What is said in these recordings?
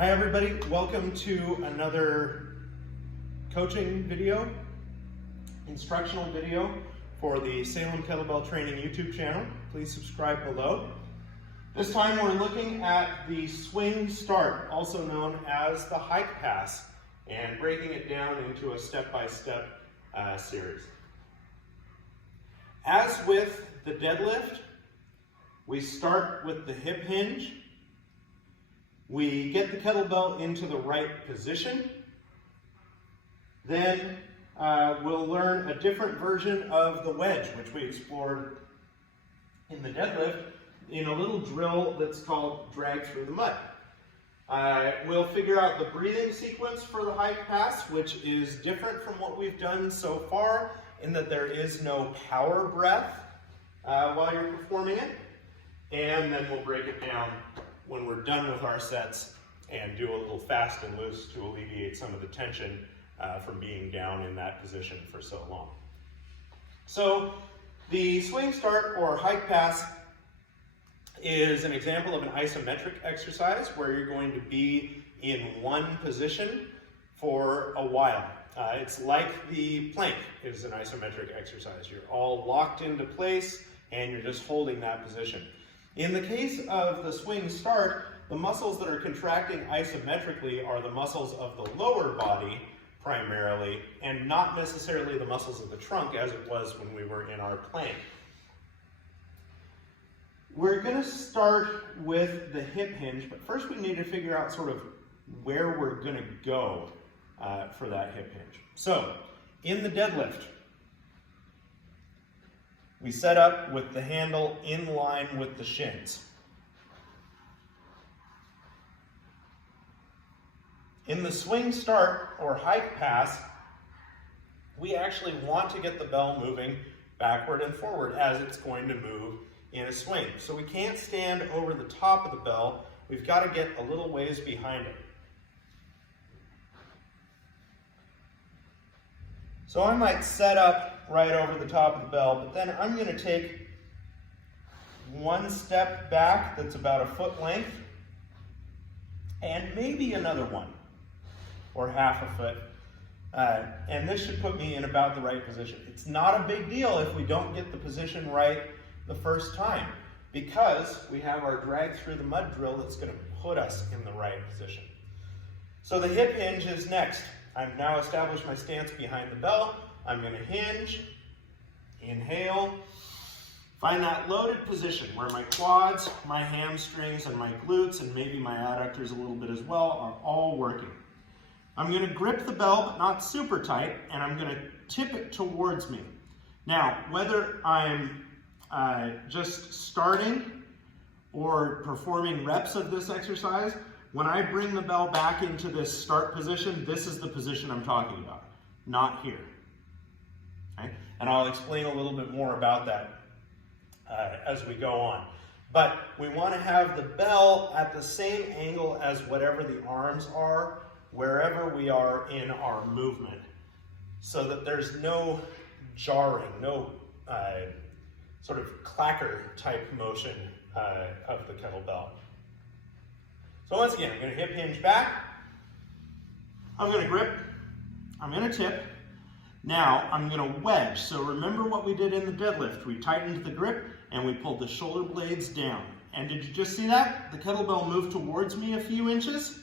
Hi everybody, welcome to another coaching video, instructional video for the Salem Kettlebell Training YouTube channel. Please subscribe below. This time we're looking at the swing start, also known as the hike pass, and breaking it down into a step-by-step series. As with the deadlift, we start with the hip hinge. We get the kettlebell into the right position. Then we'll learn a different version of the wedge, which we explored in the deadlift in a little drill that's called drag through the mud. We'll figure out the breathing sequence for the hike pass, which is different from what we've done so far in that there is no power breath while you're performing it. And then we'll break it down when we're done with our sets and do a little fast and loose to alleviate some of the tension from being down in that position for so long. So the swing start or hike pass is an example of an isometric exercise where you're going to be in one position for a while. It's like the plank is an isometric exercise. You're all locked into place and you're just holding that position. In the case of the swing start, the muscles that are contracting isometrically are the muscles of the lower body primarily, and not necessarily the muscles of the trunk as it was when we were in our plank. We're going to start with the hip hinge, but first we need to figure out sort of where we're going to go for that hip hinge. So, in the deadlift, we set up with the handle in line with the shins. In the swing start or hike pass, we actually want to get the bell moving backward and forward as it's going to move in a swing. So we can't stand over the top of the bell. We've got to get a little ways behind it. So I might set up right over the top of the bell, but then I'm going to take one step back that's about a foot length, and maybe another one, or half a foot. And this should put me in about the right position. It's not a big deal if we don't get the position right the first time, because we have our drag through the mud drill that's going to put us in the right position. So the hip hinge is next. I've now established my stance behind the bell. I'm going to hinge, inhale, find that loaded position where my quads, my hamstrings, and my glutes, and maybe my adductors a little bit as well, are all working. I'm going to grip the bell, but not super tight, and I'm going to tip it towards me. Now, whether I'm just starting or performing reps of this exercise, when I bring the bell back into this start position, this is the position I'm talking about, not here. Okay? And I'll explain a little bit more about that as we go on. But we want to have the bell at the same angle as whatever the arms are, wherever we are in our movement, so that there's no jarring, no sort of clacker type motion of the kettlebell. So once again, I'm going to hip hinge back, I'm going to grip, I'm going to tip. Now I'm going to wedge. So remember what we did in the deadlift. We tightened the grip and we pulled the shoulder blades down. And did you just see that? The kettlebell moved towards me a few inches.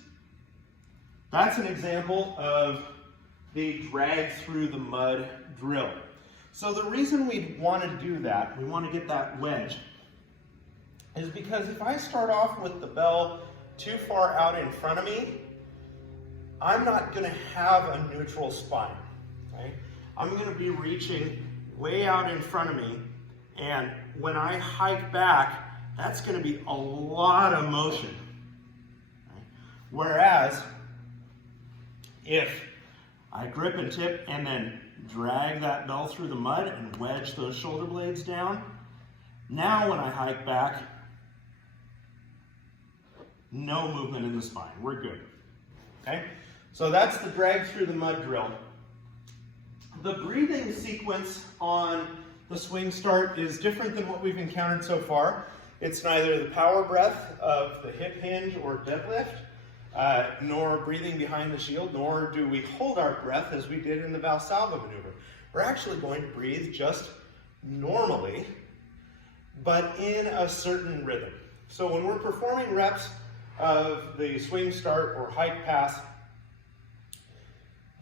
That's an example of the drag through the mud drill. So the reason we want to do that, we want to get that wedge, is because if I start off with the bell too far out in front of me, I'm not going to have a neutral spine. Okay? I'm going to be reaching way out in front of me, and when I hike back, that's going to be a lot of motion. Okay? Whereas, if I grip and tip and then drag that bell through the mud and wedge those shoulder blades down, now when I hike back, no movement in the spine. We're good. Okay? So that's the drag through the mud drill. The breathing sequence on the swing start is different than what we've encountered so far. It's neither the power breath of the hip hinge or deadlift, nor breathing behind the shield, nor do we hold our breath as we did in the Valsalva maneuver. We're actually going to breathe just normally, but in a certain rhythm. So when we're performing reps of the swing start or hike pass,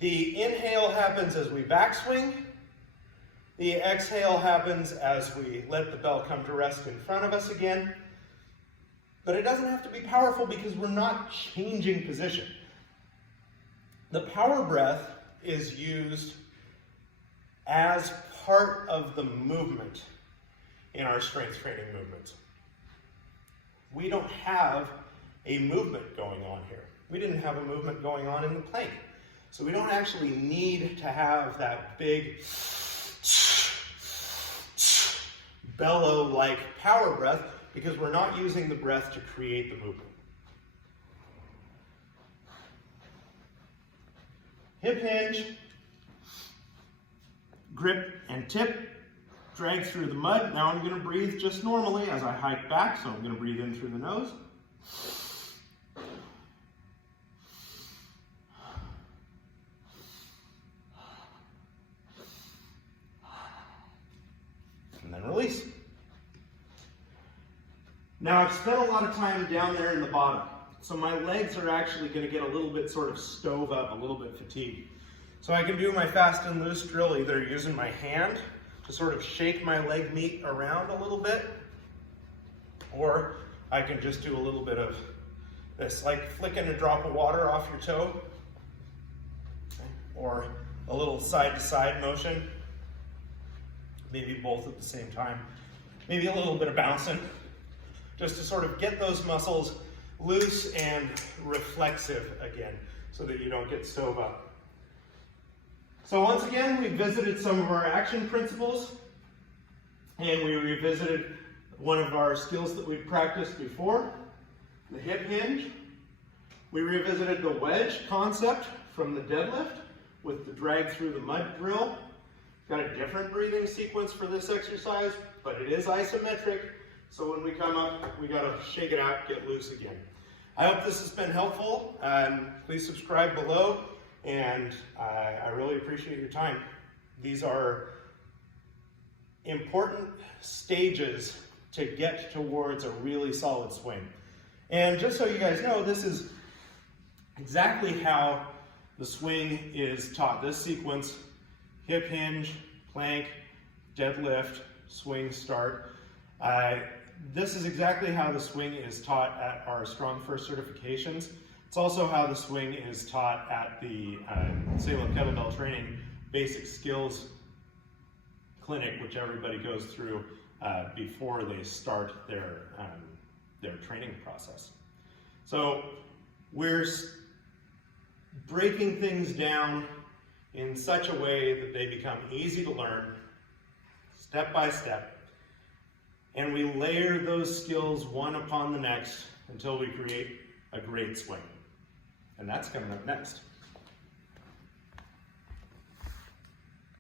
the inhale happens as we backswing. The exhale happens as we let the bell come to rest in front of us again. But it doesn't have to be powerful because we're not changing position. The power breath is used as part of the movement in our strength training movements. We don't have a movement going on here. We didn't have a movement going on in the plank. So we don't actually need to have that big bellow-like power breath because we're not using the breath to create the movement. Hip hinge, grip and tip, drag through the mud. Now I'm going to breathe just normally as I hike back, so I'm going to breathe in through the nose. And then release. Now I've spent a lot of time down there in the bottom, so my legs are actually going to get a little bit sort of stove up, a little bit fatigued. So I can do my fast and loose drill either using my hand to sort of shake my leg meat around a little bit, or I can just do a little bit of this, like flicking a drop of water off your toe, or a little side-to-side motion, maybe both at the same time, maybe a little bit of bouncing, just to sort of get those muscles loose and reflexive again, so that you don't get stove up. So once again, we visited some of our action principles, and we revisited one of our skills that we'd practiced before, the hip hinge. We revisited the wedge concept from the deadlift with the drag through the mud drill. Got a different breathing sequence for this exercise, but it is isometric, so when we come up, we gotta shake it out, get loose again. I hope this has been helpful. Please subscribe below. And I really appreciate your time. These are important stages to get towards a really solid swing. And just so you guys know, this is exactly how the swing is taught. This sequence, hip hinge, plank, deadlift, swing start. This is exactly how the swing is taught at our Strong First certifications. It's also how the swing is taught at the Salem Kettlebell Training Basic Skills Clinic, which everybody goes through before they start their training process. So we're breaking things down in such a way that they become easy to learn, step by step, and we layer those skills one upon the next until we create a great swing. And that's coming up next.